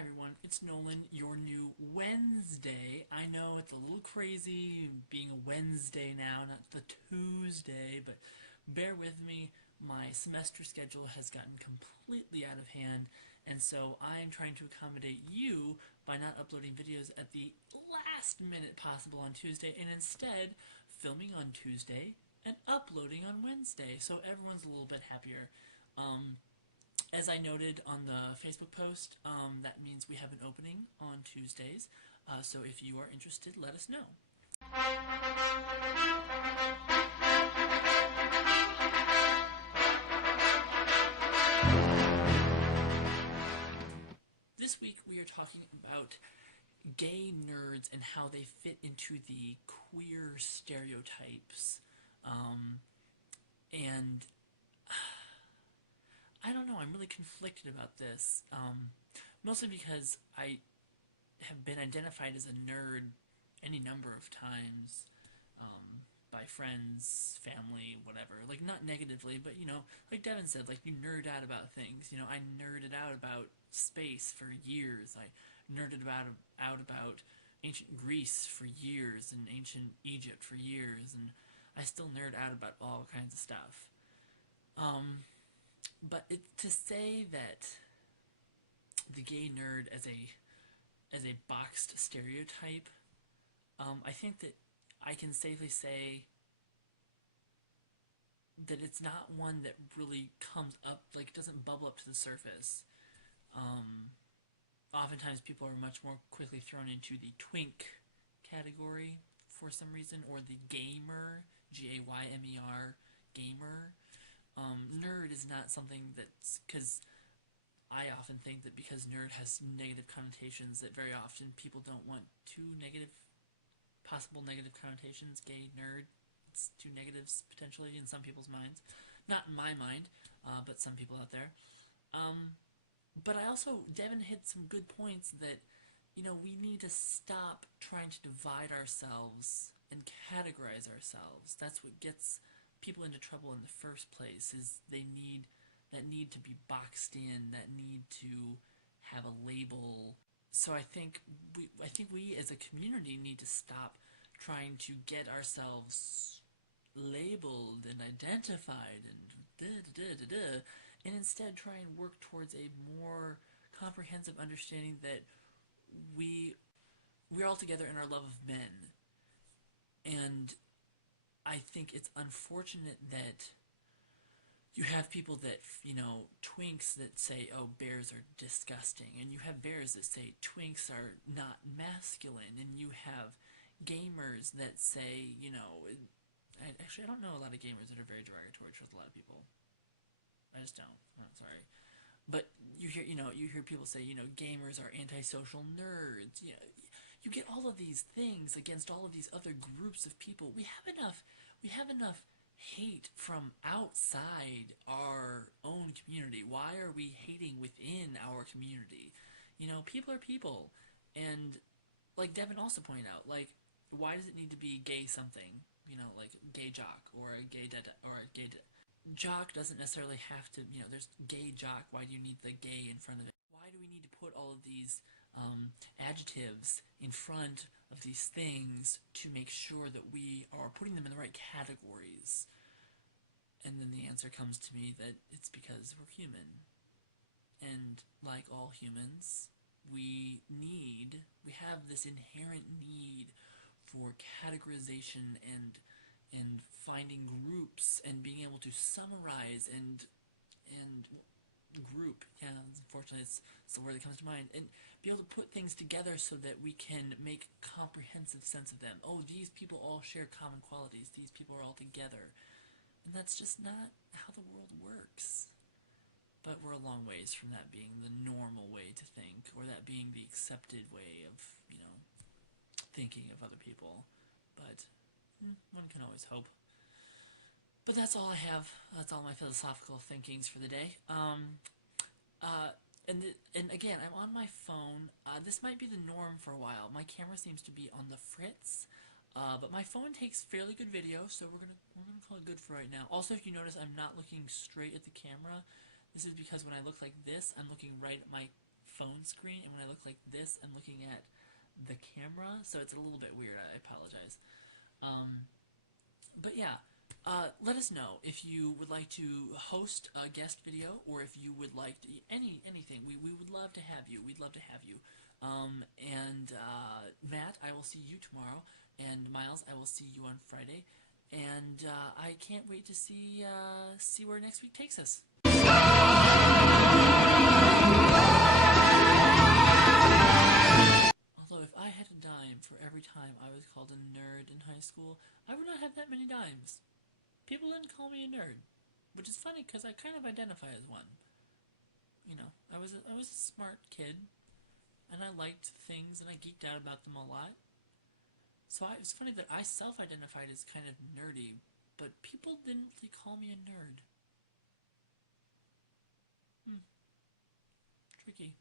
Hi everyone, it's Nolan, your new Wednesday. I know it's a little crazy being a Wednesday now, not the Tuesday, but bear with me. My semester schedule has gotten completely out of hand, and so I am trying to accommodate you by not uploading videos at the last minute possible on Tuesday, and instead filming on Tuesday and uploading on Wednesday, so everyone's a little bit happier. As I noted on the Facebook post, that means we have an opening on Tuesdays, so if you are interested, let us know. This week we are talking about gay nerds and how they fit into the queer stereotypes, and I don't know, I'm really conflicted about this, mostly because I have been identified as a nerd any number of times, by friends, family, whatever. Like, not negatively, but, like Devin said, like, you nerd out about things. I nerded out about space for years. I nerded out about ancient Greece for years, and ancient Egypt for years, and I still nerd out about all kinds of stuff. But to say that the gay nerd as a boxed stereotype, I think that I can safely say that it's not one that really comes up, like, doesn't bubble up to the surface. Oftentimes people are much more quickly thrown into the twink category for some reason, or the gamer, G-A-Y-M-E-R, gamer. Nerd is not something that's, because I often think that because nerd has negative connotations, that very often people don't want possible negative connotations. Gay, nerd, it's two negatives potentially in some people's minds. Not in my mind, but some people out there. But I also, Devin hit some good points that, we need to stop trying to divide ourselves and categorize ourselves. That's what gets people into trouble in the first place, is that need to be boxed in, that need to have a label. So I think we as a community need to stop trying to get ourselves labeled and identified and instead try and work towards a more comprehensive understanding that we're all together in our love of men. And I think it's unfortunate that you have people that, twinks that say, oh, bears are disgusting, and you have bears that say twinks are not masculine, and you have gamers that say, I don't know a lot of gamers that are very derogatory towards a lot of people. I just don't. I'm sorry. But you hear people say, gamers are antisocial nerds. You get all of these things against all of these other groups of people. We have enough hate from outside our own community. Why are we hating within our community? People are people. And like Devin also pointed out, like, why does it need to be gay something? Like gay jock or a gay jock doesn't necessarily have to, there's gay jock. Why do you need the gay in front of it? Why do we need to put all of these adjectives in front of these things to make sure that we are putting them in the right categories? And then the answer comes to me that it's because we're human. And like all humans, we have this inherent need for categorization and finding groups and being able to summarize and group. Yeah, unfortunately, it's the word that comes to mind. And be able to put things together so that we can make comprehensive sense of them. Oh, these people all share common qualities. These people are all together. And that's just not how the world works. But we're a long ways from that being the normal way to think, or that being the accepted way of, thinking of other people. But one can always hope. But that's all I have. That's all my philosophical thinkings for the day. And again, I'm on my phone. This might be the norm for a while. My camera seems to be on the fritz, but my phone takes fairly good video, so we're gonna call it good for right now. Also, if you notice, I'm not looking straight at the camera. This is because when I look like this, I'm looking right at my phone screen, and when I look like this, I'm looking at the camera, so it's a little bit weird. I apologize. But yeah, let us know if you would like to host a guest video, or if you would like to, anything. We would love to have you. We'd love to have you. And Matt, I will see you tomorrow, and Miles, I will see you on Friday, and I can't wait to see where next week takes us. Although if I had a dime for every time I was called a nerd in high school, I would not have that many dimes. People didn't call me a nerd, which is funny because I kind of identify as one. You know, I was a smart kid, and I liked things, and I geeked out about them a lot. So it's funny that I self-identified as kind of nerdy, but people didn't really call me a nerd. Tricky.